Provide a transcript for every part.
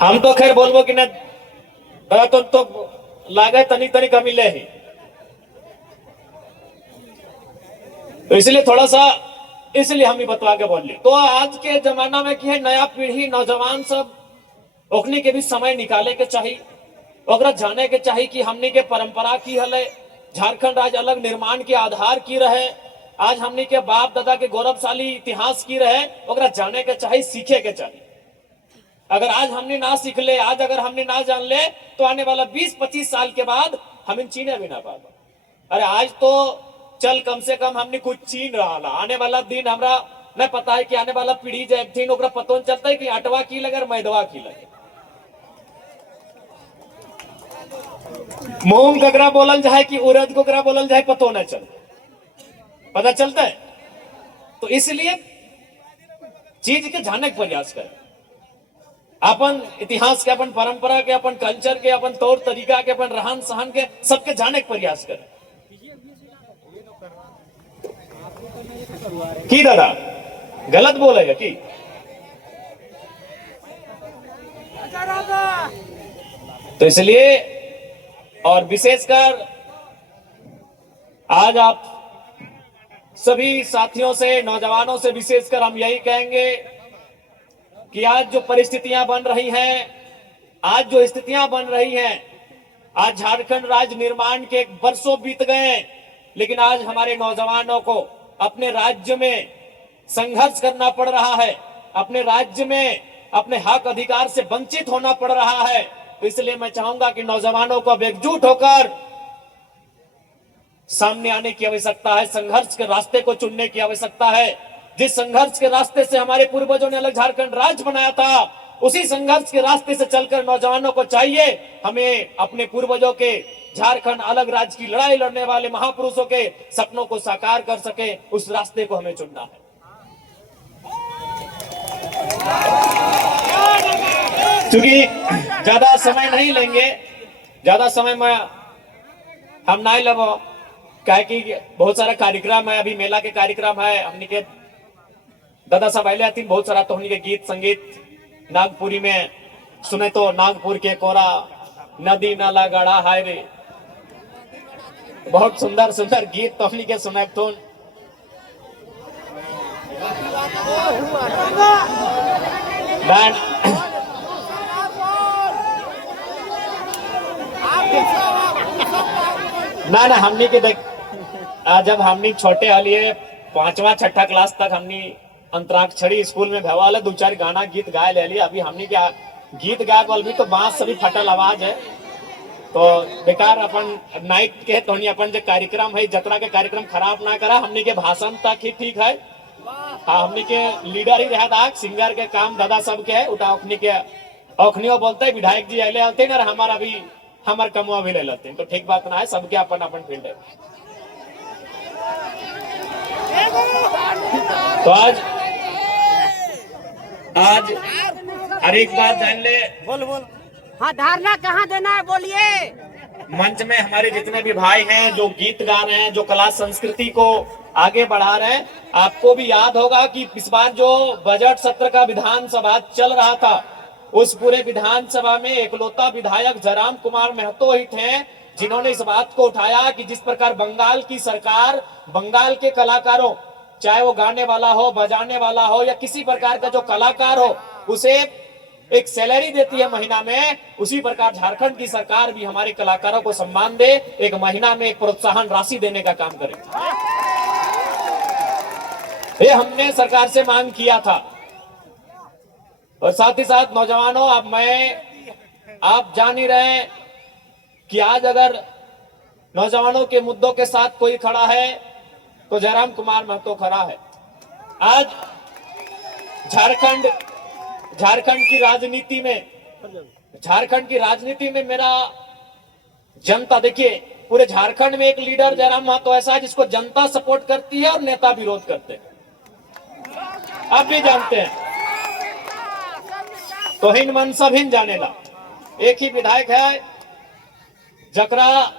हम तो खैर बोलबो कि ना तो लागे तनी तनी कमी ले ही, तो इसलिए थोड़ा सा इसलिए हम ही बतवा के बोल ली। तो आज के जमाना में की है नया पीढ़ी नौजवान सब ओखनी के भी समय निकाले के चाहिए, ओकरा जाने के चाहिए कि हमनी के परंपरा की हले, झारखंड राज्य अलग निर्माण के आधार की रहे, आज हमनी के बाप दादा के गौरवशाली इतिहास की रहे, ओकरा जाने के चाहिए, सीखे के चाहिए। अगर आज हमने ना सीख ले, आज अगर हमने ना जान ले, तो आने वाला 20-25 साल के बाद हम इन चीने भी ना पाएगा। अरे आज तो चल कम से कम हमने कुछ चीन रहा ला, आने वाला दिन हमरा न पता है कि आने वाला पीढ़ी जब थी ओकरा पतो चलता है कि अटवा की लगे और मैदवा की लगे, मूंग ककरा बोलल जाए कि उड़द कोकरा बोलल जाए पतो न चल, पता चलता है। तो इसलिए चीज के जाने का प्रयास करें, अपन इतिहास के, अपन परंपरा के, अपन कल्चर के, अपन तौर तरीका के, अपन रहन सहन के, सबके जाने का प्रयास करें। की दादा गलत बोलेगा की? तो इसलिए और विशेषकर आज आप सभी साथियों से, नौजवानों से विशेषकर हम यही कहेंगे कि आज जो परिस्थितियां बन रही हैं, आज जो स्थितियां बन रही हैं, आज झारखंड राज्य निर्माण के वर्षों बीत गए, लेकिन आज हमारे नौजवानों को अपने राज्य में संघर्ष करना पड़ रहा है, अपने राज्य में अपने हक अधिकार से वंचित होना पड़ रहा है। तो इसलिए मैं चाहूंगा कि नौजवानों को अब एकजुट होकर सामने आने की आवश्यकता है, संघर्ष के रास्ते को चुनने की आवश्यकता है। जिस संघर्ष के रास्ते से हमारे पूर्वजों ने अलग झारखंड राज्य बनाया था, उसी संघर्ष के रास्ते से चलकर नौजवानों को चाहिए हमें अपने पूर्वजों के झारखंड अलग राज्य की लड़ाई लड़ने वाले महापुरुषों के सपनों को साकार कर सके, उस रास्ते को हमें चुनना है। क्योंकि ज्यादा समय नहीं लेंगे, ज्यादा समय में हम नहीं लगो, क्या कि बहुत सारा कार्यक्रम है, अभी मेला के कार्यक्रम है, हमने के दादा साहब आए आती बहुत सारा, तो हमने के गीत संगीत नागपुरी में सुने तो नागपुर के कोरा नदी नाला गढ़ा हाय रे, बहुत सुंदर सुंदर गीत तो हमने के सुने तो ना हमने के देख, जब हमने छोटे वाली 5वां 6ठा क्लास तक हमने अंतराक्षरी स्कूल में भवाले 2-4 गाना गीत गाए ले लिया। अभी हमने क्या गीत गाए बोल भी तो बांस सभी फटल आवाज है, तो बेकार अपन नाइट के तो अपन जो कार्यक्रम है जतरा के कार्यक्रम खराब ना करा, हमने के भाषण तक ही ठीक है। हाँ, हमने के लीडर ही रहा, सिंगर के काम दादा सब के है, उठा अखनी के अखनियो बोलते विधायक जी अले आते ना, हमारा भी हमार कमुआ भी ले लेते हैं, तो ठीक बात ना है, सबके अपन अपन फील्ड है। तो आज हर एक बात जान ले, बोल हाँ, धारणा कहाँ देना है बोलिए। मंच में हमारे जितने भी भाई हैं जो गीत गा रहे हैं, जो कला संस्कृति को आगे बढ़ा रहे हैं, आपको भी याद होगा कि इस बार जो बजट सत्र का विधानसभा चल रहा था, उस पूरे विधानसभा में एकलौता विधायक जयराम कुमार महतो ही थे जिन्होंने इस बात को उठाया कि जिस प्रकार बंगाल की सरकार बंगाल के कलाकारों, चाहे वो गाने वाला हो, बजाने वाला हो या किसी प्रकार का जो कलाकार हो, उसे एक सैलरी देती है महीना में, उसी प्रकार झारखंड की सरकार भी हमारे कलाकारों को सम्मान दे, एक महीना में एक प्रोत्साहन राशि देने का काम करे। ये हमने सरकार से मांग किया था। और साथ ही साथ नौजवानों, अब आप जान ही रहे कि आज अगर नौजवानों के मुद्दों के साथ कोई खड़ा है तो जयराम कुमार महतो खड़ा है। आज झारखंड की राजनीति में मेरा जनता, देखिए पूरे झारखंड में एक लीडर जयराम महतो ऐसा है जिसको जनता सपोर्ट करती है और नेता विरोध करते हैं, आप भी जानते हैं। तो हिन मन सब हिन जाने ला, एक ही विधायक है जकरा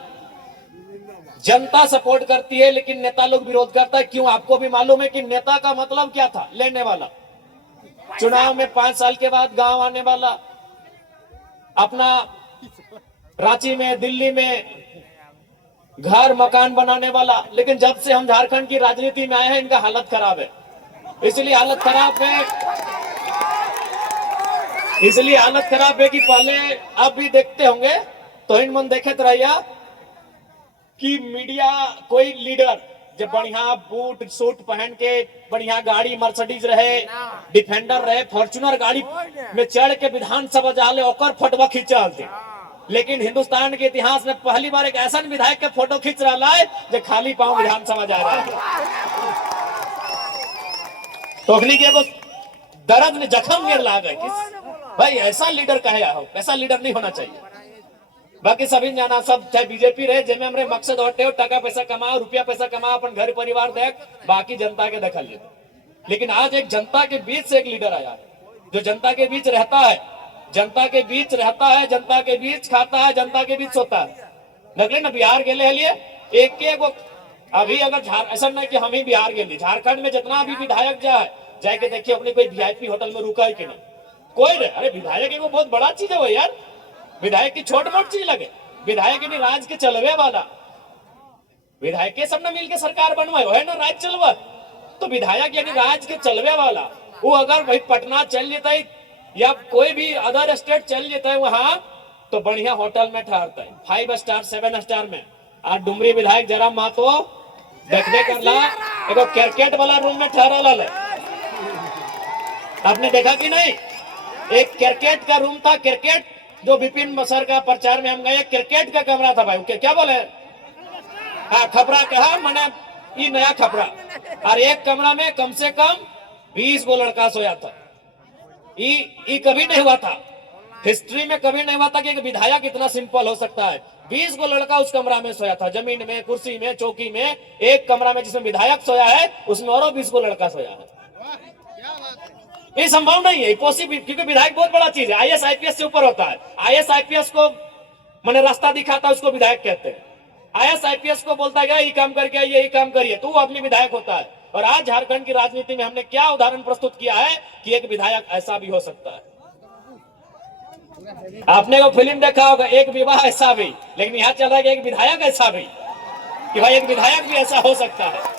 जनता सपोर्ट करती है लेकिन नेता लोग विरोध करता है। क्यों? आपको भी मालूम है कि नेता का मतलब क्या था, लेने वाला, चुनाव में 5 साल के बाद गांव आने वाला, अपना रांची में, दिल्ली में घर मकान बनाने वाला, लेकिन जब से हम झारखंड की राजनीति में आए हैं इनका हालत खराब है। इसलिए हालत खराब है कि पहले आप भी देखते होंगे तो इन मन देखे रहिए कि मीडिया कोई लीडर जब बढ़िया बूट सूट पहन के बढ़िया गाड़ी मर्सिडीज रहे, डिफेंडर रहे, फॉर्च्यूनर गाड़ी में चढ़ के विधानसभा जाले ओकर फोटो खींचल थे। लेकिन हिंदुस्तान के इतिहास में पहली बार एक ऐसा विधायक के फोटो खींच रहा है जो खाली पांव विधानसभा जा रहा है। तो के दर्द में जख्म में लागे भाई ऐसा लीडर कहे हो, ऐसा लीडर नहीं होना चाहिए। बाकी सभी जाना सब चाहे बीजेपी रहे जेमे हमरे मकसद होते हो टका पैसा कमाओ, रुपया पैसा कमाओ, अपन घर परिवार देख, बाकी जनता के दखल ले। लेकिन आज एक जनता के बीच से एक लीडर आया है जो जनता के बीच रहता है, जनता के बीच रहता है, जनता के बीच खाता है, जनता के बीच सोता है। लगले ना बिहार के लिए एक अभी अगर ऐसा नहीं कि हम ही बिहार के लिए, झारखंड में जितना भी विधायक जाके देखिए अपने कोई वीआईपी होटल में रुका है कि नहीं, कोई नहीं। अरे विधायक एक बहुत बड़ा चीज है वो यार, विधायक की छोट मोट चीज लगे, विधायक नहीं राज के चलवे वाला, विधायक के सब ने मिलकर सरकार बनवाए है ना राज चलवा। तो विधायक यानी राज के चलवे वाला, वो अगर वही पटना चल जाता है या कोई भी अदर स्टेट चल जाता है वहां तो बढ़िया होटल में ठहरता है, 5 स्टार 7 स्टार में। आज डुमरी विधायक जरा महतो देखने कर ला एगो क्रिकेट वाला रूम में ठहरा है, आपने देखा कि नहीं? एक क्रिकेट का रूम था, क्रिकेट जो विपिन सर का प्रचार में हम गए, क्रिकेट का कमरा था भाई, क्या बोले? हाँ खपरा कहा मैंने, ये नया खपरा। और एक कमरा में कम से कम 20 गो लड़का सोया था। ये कभी नहीं हुआ था, हिस्ट्री में कभी नहीं हुआ था कि एक विधायक इतना सिंपल हो सकता है। 20 गो लड़का उस कमरा में सोया था, जमीन में, कुर्सी में, चौकी में। एक कमरा में जिसमें विधायक सोया है उसमें और 20 गो लड़का सोया है। ये संभव नहीं है, पॉसिबल, क्योंकि विधायक बहुत बड़ा चीज है, आईएएस आईपीएस से ऊपर होता है। आईएएस आईपीएस को मैंने रास्ता दिखाता है उसको विधायक कहते हैं। आईएएस आईपीएस को बोलता है ये काम करके आइए, ये काम करिए, तो वो आदमी विधायक होता है। और आज झारखंड की राजनीति में हमने क्या उदाहरण प्रस्तुत किया है कि एक विधायक ऐसा भी हो सकता है। आपने वो फिल्म देखा होगा एक विवाह ऐसा भी, लेकिन यहाँ चल रहा है कि एक विधायक ऐसा भी, कि भाई एक विधायक भी ऐसा हो सकता है।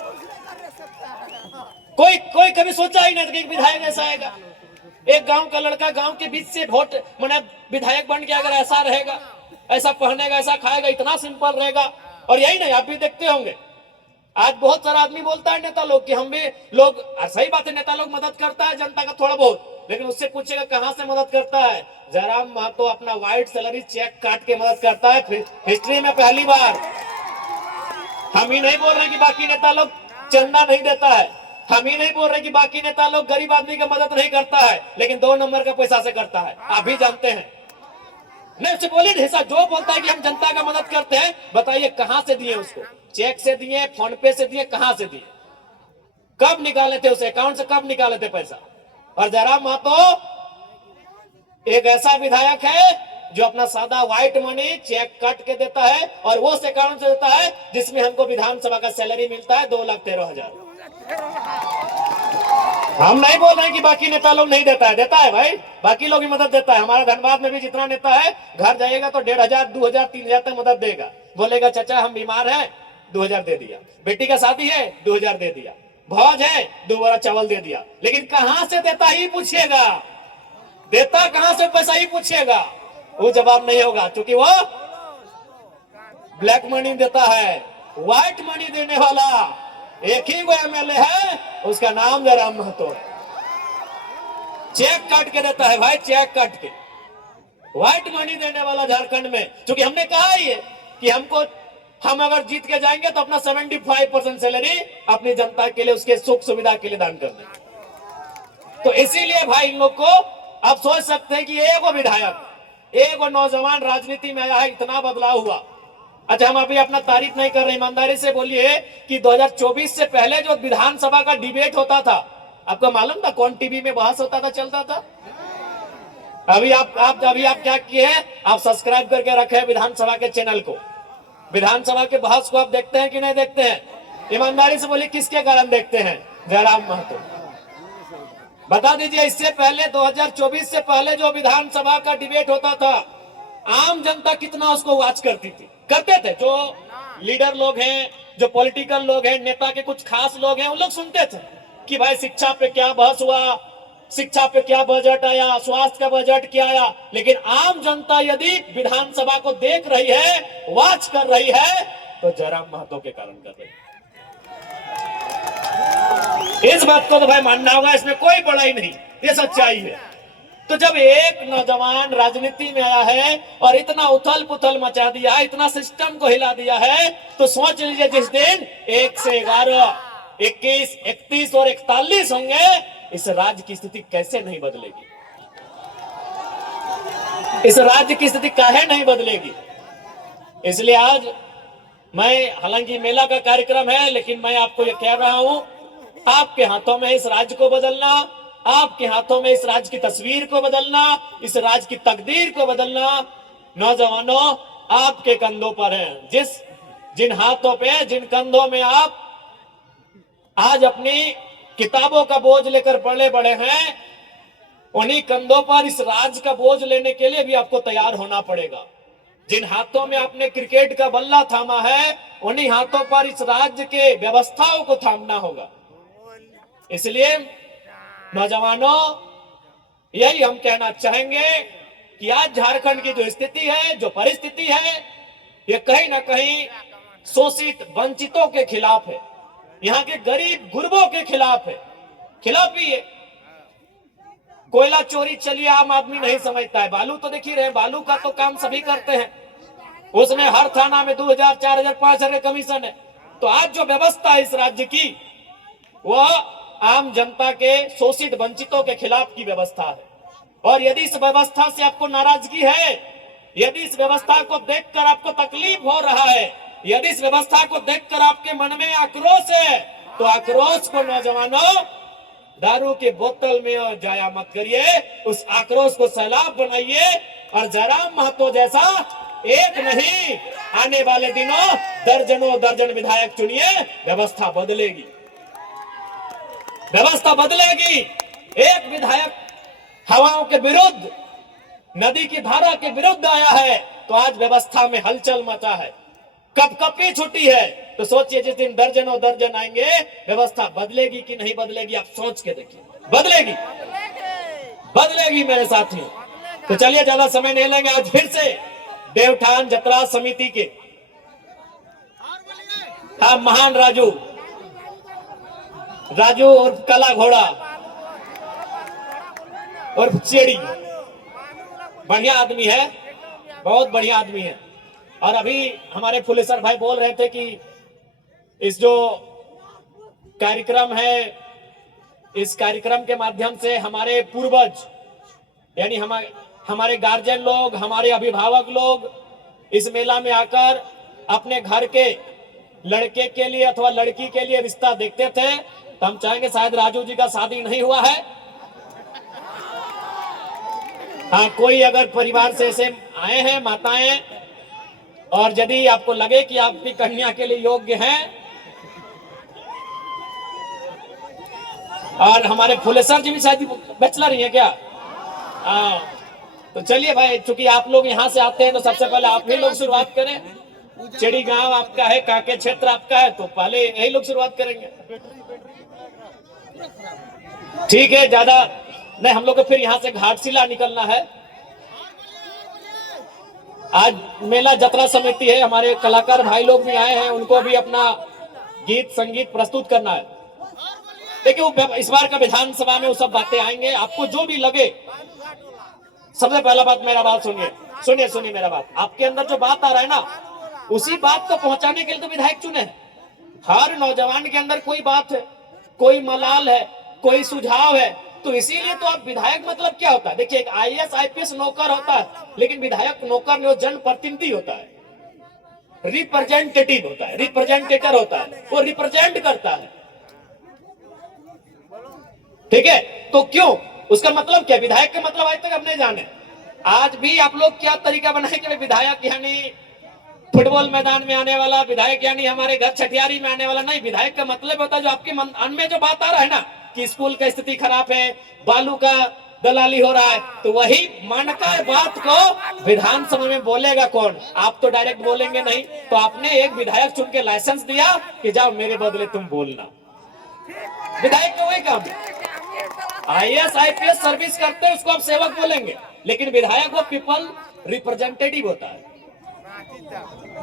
कोई कभी सोचा ही नहीं था कि एक विधायक ऐसा आएगा। एक गांव का लड़का गांव के बीच से वोट मैंने विधायक बन के अगर ऐसा रहेगा, ऐसा पहनेगा, ऐसा खाएगा, इतना सिंपल रहेगा। और यही नहीं, आप भी देखते होंगे आज बहुत सारा आदमी बोलता है नेता लोग कि हम भी लोग, सही बात है नेता लोग मदद करता है जनता का थोड़ा बहुत, लेकिन उससे पूछेगा कहां से मदद करता है? जयराम महतो अपना व्हाइट सैलरी चेक काट के मदद करता है, हिस्ट्री में पहली बार। हम ही नहीं बोल रहे कि बाकी नेता लोग चंदा नहीं देता है, हम ही नहीं बोल रहे कि बाकी नेता लोग गरीब आदमी की मदद नहीं करता है, लेकिन 2 नंबर का पैसा से करता है, आप भी जानते हैं। नहीं उससे बोलिए हिस्सा जो बोलता है कि हम जनता का मदद करते हैं, बताइए कहां से दिए उसको? चेक से दिए, फोन पे से दिए, कहां से दिए? कब निकाले थे उसे अकाउंट से, कब निकाले थे पैसा? और जयराम महतो एक ऐसा विधायक है जो अपना सादा व्हाइट मनी चेक काट के देता है और वो अकाउंट से देता है जिसमें हमको विधानसभा का सैलरी मिलता है 2,13,000। हम नहीं बोल रहे कि बाकी नेता लोग नहीं देता है, देता है भाई, बाकी लोग ही मदद देता है। हमारा धनबाद में भी जितना नेता है घर जाएगा तो 1,500, 2,000, 3,000 तक मदद देगा। बोलेगा चाचा हम बीमार हैं, 2,000 दे दिया, बेटी का शादी है 2,000 दे दिया, भौज है 2 बोरा चावल दे दिया। लेकिन कहां से देता ही पूछिएगा, देता कहां से पैसा ही पूछिएगा, वो जवाब नहीं होगा, क्योंकि वो ब्लैक मनी देता है। व्हाइट मनी देने वाला एक ही वो एमएलए है, उसका नाम जयराम महतो है। चेक काट के देता है भाई, चेक काट के व्हाइट मनी देने वाला झारखंड में। क्योंकि हमने कहा ही है कि हम अगर जीत के जाएंगे तो अपना 75% सैलरी अपनी जनता के लिए, उसके सुख सुविधा के लिए दान कर देंगे। तो इसीलिए भाई इन लोग को आप सोच सकते हैं कि एगो विधायक, एगो नौजवान राजनीति में आया है, इतना बदलाव हुआ। अच्छा हम अभी अपना तारीफ नहीं कर रहे, ईमानदारी से बोलिए कि 2024 से पहले जो विधानसभा का डिबेट होता था, आपको मालूम था कौन टीवी में बहस होता था, चलता था? अभी आप क्या किए हैं, आप सब्सक्राइब करके रखे विधानसभा के चैनल को। विधानसभा के बहस को आप देखते हैं कि नहीं देखते हैं? ईमानदारी से बोलिए किसके कारण देखते हैं? जयराम महतो। बता दीजिए इससे पहले 2024 से पहले जो विधानसभा का डिबेट होता था आम जनता कितना उसको वॉच करती थी, करते थे। जो लीडर लोग हैं, जो पॉलिटिकल लोग हैं, नेता के कुछ खास लोग हैं, उन लोग सुनते थे कि भाई शिक्षा पे क्या बहस हुआ, शिक्षा पे क्या बजट आया, स्वास्थ्य का बजट क्या आया। लेकिन आम जनता यदि विधानसभा को देख रही है, वॉच कर रही है, तो जयराम महतो के कारण कर रही है। इस बात को तो भाई मानना होगा, इसमें कोई बड़ाई नहीं, ये सच्चाई है। तो जब एक नौजवान राजनीति में आया है और इतना उथल पुथल मचा दिया है, इतना सिस्टम को हिला दिया है, तो सोच लीजिए जिस दिन 1 से 11, 21, 31 और 41 होंगे, इस राज्य की स्थिति कैसे नहीं बदलेगी? इस राज्य की स्थिति काहे नहीं बदलेगी? इसलिए आज मैं, हालांकि मेला का कार्यक्रम है, लेकिन मैं आपको ये कह रहा हूं, आपके हाथों में इस राज्य को बदलना, आपके हाथों में इस राज्य की तस्वीर को बदलना, इस राज्य की तकदीर को बदलना नौजवानों आपके कंधों पर है। जिन हाथों पे, जिन कंधों में आप आज अपनी किताबों का बोझ लेकर पले बड़े हैं, उन्हीं कंधों पर इस राज्य का बोझ लेने के लिए भी आपको तैयार होना पड़ेगा। जिन हाथों में आपने क्रिकेट का बल्ला थामा है, उन्हीं हाथों पर इस राज्य के व्यवस्थाओं को थामना होगा। इसलिए नौजवानों, यही हम कहना चाहेंगे कि आज झारखंड की जो स्थिति है, जो परिस्थिति है, ये कहीं ना कहीं शोषित वंचितों के खिलाफ है, यहाँ के गरीब गुरबों के खिलाफ है, खिलाफ ही है। कोयला चोरी चलिए आम आदमी नहीं समझता है, बालू तो देख ही रहे, बालू का तो काम सभी करते हैं, उसमें हर थाना में 2000, 4000, 5000 कमीशन है। तो आज जो व्यवस्था है इस राज्य की, वह आम जनता के शोषित वंचितों के खिलाफ की व्यवस्था है। और यदि इस व्यवस्था से आपको नाराजगी है, यदि इस व्यवस्था को देखकर आपको तकलीफ हो रहा है, यदि इस व्यवस्था को देखकर आपके मन में आक्रोश है, तो आक्रोश को नौजवानों दारू के बोतल में जाया मत करिए, उस आक्रोश को सैलाब बनाइए और जयराम महतो जैसा एक नहीं, आने वाले दिनों दर्जनों दर्जन विधायक चुनिए, व्यवस्था बदलेगी, व्यवस्था बदलेगी। एक विधायक हवाओं के विरुद्ध, नदी की धारा के विरुद्ध आया है, तो आज व्यवस्था में हलचल मचा है, कपकपी छुट्टी है। तो सोचिए जिस दिन दर्जनों दर्जन आएंगे, व्यवस्था बदलेगी कि नहीं बदलेगी? आप सोच के देखिए, बदलेगी, बदलेगी मेरे साथियों। तो चलिए ज्यादा समय नहीं लेंगे, आज फिर से देवठान जतरा समिति के महान राजू और कला घोड़ा और चेड़ी, बढ़िया आदमी है, बहुत बढ़िया आदमी है। और अभी हमारे फुलेसर भाई बोल रहे थे कि इस जो कार्यक्रम है, इस कार्यक्रम के माध्यम से हमारे पूर्वज, यानी हमारे गार्जियन लोग, हमारे अभिभावक लोग इस मेला में आकर अपने घर के लड़के के लिए अथवा लड़की के लिए रिश्ता देखते थे। तो हम चाहेंगे, शायद राजू जी का शादी नहीं हुआ है, हाँ, कोई अगर परिवार से ऐसे आए हैं माताएं, और यदि आपको लगे कि आपकी कन्या के लिए योग्य हैं, और हमारे फुलेसर जी भी शायद बैचलर ही है क्या? हाँ, तो चलिए भाई, चूंकि आप लोग यहाँ से आते हैं, तो सबसे पहले आप ही लोग शुरुआत करें। चेड़ी गांव आपका है, काके क्षेत्र आपका है, तो पहले यही लोग शुरुआत करेंगे। ठीक है, ज्यादा नहीं, हम लोग को फिर यहाँ से घाटशिला निकलना है। आज मेला जतरा समिति है, हमारे कलाकार भाई लोग भी आए हैं, उनको भी अपना गीत संगीत प्रस्तुत करना है। देखिए, इस बार का विधानसभा में वो सब बातें आएंगे, आपको जो भी लगे। सबसे पहला बात, मेरा बात सुनिए मेरा बात, आपके अंदर जो बात आ रहा है ना, उसी बात को पहुंचाने के लिए तो विधायक चुने हैं। हर नौजवान के अंदर कोई बात है, कोई मलाल है, कोई सुझाव है, तो इसीलिए तो आप विधायक मतलब क्या होता है? देखिए, एक IAS IPS नौकर होता है, लेकिन विधायक नौकर नहीं, जनप्रतिनिधि होता है, रिप्रेजेंटेटिव होता है, रिप्रेजेंटेटर होता है, वो रिप्रेजेंट करता है। ठीक है, तो क्यों, उसका मतलब क्या? विधायक का मतलब आज तक हम नहीं जाने। आज भी आप लोग क्या तरीका बनाए कि विधायक यानी फुटबॉल मैदान में आने वाला, विधायक यानी हमारे घर छठियारी में आने वाला नहीं। विधायक का मतलब होता है जो आपके मन में जो बात आ रहा है ना, कि स्कूल का स्थिति खराब है, बालू का दलाली हो रहा है। तो वही मानकर बात को विधानसभा में बोलेगा कौन? आप तो डायरेक्ट बोलेंगे नहीं। तो आपने एक विधायक चुन के लाइसेंस दिया कि जाओ मेरे बदले तुम बोलना। विधायक का वही काम है। IAS IPS सर्विस करते हैं उसको आप सेवक बोलेंगे, लेकिन विधायक वो पीपल रिप्रेजेंटेटिव होता है,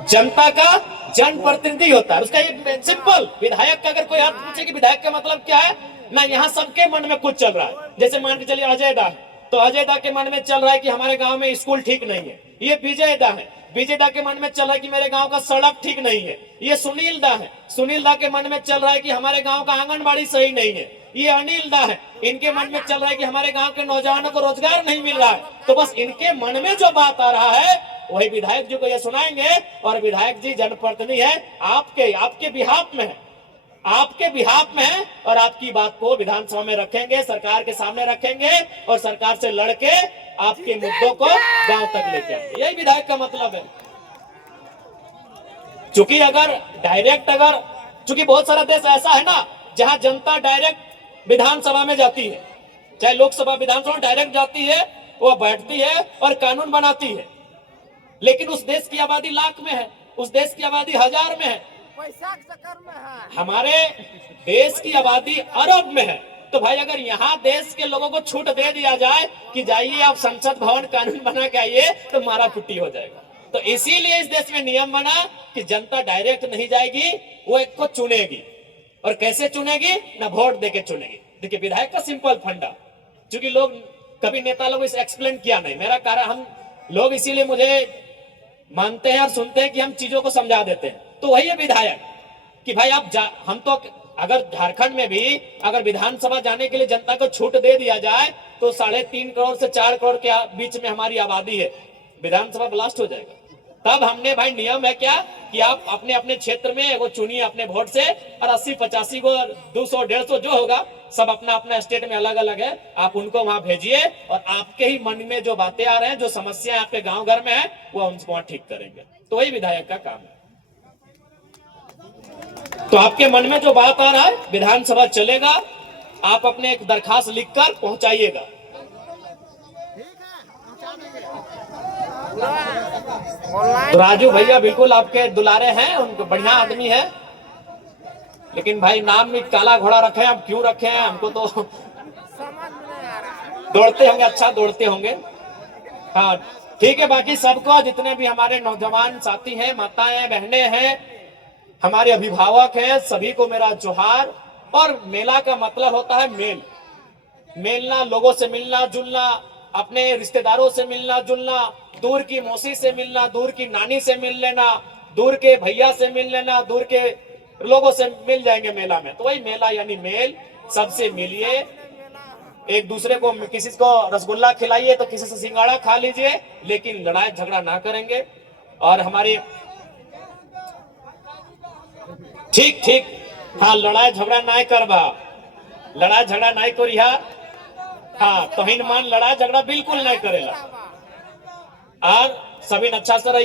जनता का जनप्रतिनिधि होता है। उसका ये सिंपल विधायक का अगर कोई अर्थ पूछे कि विधायक का मतलब क्या है ना, यहाँ सबके मन में कुछ चल रहा है। जैसे मान के चलिए अजय दा, तो अजय दा के मन में चल रहा है कि हमारे गांव में स्कूल ठीक नहीं है। ये विजय दा है, विजय दा के मन में चल रहा है कि मेरे गांव का सड़क ठीक नहीं है। ये सुनील दा है, सुनील दा के मन में चल रहा है कि हमारे गांव का आंगनबाड़ी सही नहीं है। ये अनिल दा है, इनके मन में चल रहा है कि हमारे गांव के नौजवानों को रोजगार नहीं मिल रहा है। तो बस इनके मन में जो बात आ रहा है वही विधायक जी को ये सुनाएंगे। और विधायक जी जनप्रतिनिधि है, आपके बिहाफ में है, आपके बिहाफ में है, और आपकी बात को विधानसभा में रखेंगे, सरकार के सामने रखेंगे और सरकार से लड़के आपके मुद्दों को गांव तक लेके आएंगे। यही विधायक का मतलब है। चूंकि चूंकि बहुत सारा देश ऐसा है ना जहां जनता डायरेक्ट विधानसभा में जाती है, चाहे लोकसभा विधानसभा डायरेक्ट जाती है, वो बैठती है और कानून बनाती है। लेकिन उस देश की आबादी लाख में है, उस देश की आबादी 1000 में है, पैसा के चक्कर में है। हमारे देश की आबादी अरब में है। तो भाई अगर यहाँ देश के लोगों को छूट दे दिया जाए कि जाइए आप संसद भवन कानून बना के आइए, तो मारा पिट्टी हो जाएगा। तो इसीलिए इस देश में नियम बना कि जनता डायरेक्ट नहीं जाएगी, वो एक को चुनेगी। और कैसे चुनेगी? ना वोट देके चुनेगी। देखिए विधायक का सिंपल फंडा, क्योंकि लोग कभी नेता लोग इसे एक्सप्लेन किया नहीं। मेरा कारण हम लोग इसीलिए मुझे मानते हैं और सुनते हैं कि हम चीजों को समझा देते हैं। तो वही है विधायक कि भाई हम तो अगर झारखंड में भी अगर विधानसभा जाने के लिए जनता को छूट दे दिया जाए तो 3.5 करोड़ से 4 करोड़ के बीच में हमारी आबादी है, विधानसभा ब्लास्ट हो जाएगा। तब हमने भाई नियम है क्या कि आप अपने अपने क्षेत्र में वो चुनिए अपने वोट से, और 80-85 को 200-150 जो होगा सब अपना अपना स्टेट में अलग अलग है, आप उनको वहां भेजिए और आपके ही मन में जो बातें आ रहे हैं, जो समस्या आपके गांव घर में है, वो उनको ठीक करेंगे। तो वही विधायक का काम है। तो आपके मन में जो बात आ रहा है विधानसभा चलेगा, आप अपने एक दरखास्त लिखकर पहुंचाइएगा। तो राजू भैया बिल्कुल आपके दुलारे हैं, उनको बढ़िया आदमी है, लेकिन भाई नाम में काला घोड़ा रखे हैं। अब क्यों रखे हैं हमको तो दौड़ते होंगे, अच्छा दौड़ते होंगे। हाँ ठीक है, बाकी सबको जितने भी हमारे नौजवान साथी हैं, माताएं बहनें हैं, हमारे अभिभावक हैं, सभी को मेरा जोहार। और मेला का मतलब होता है मेल, मेलना, लोगों से मिलना जुलना, अपने रिश्तेदारों से मिलना जुलना, दूर की मौसी से मिलना, दूर की नानी से मिल लेना, दूर के भैया से मिल लेना, दूर के लोगों से मिल जाएंगे मेला में। तो वही मेला यानी मेल, सबसे मिलिए, एक दूसरे को, किसी को रसगुल्ला खिलाइए तो किसी से सिंगाड़ा खा लीजिए, लेकिन लड़ाई झगड़ा ना करेंगे। और हमारी ठीक हाँ, लड़ाई झगड़ा ना करबा, लड़ाई झगड़ा नहीं करिहा। हाँ तो मान लड़ाई झगड़ा बिल्कुल नहीं करेला। और सभी अच्छा से रहिए।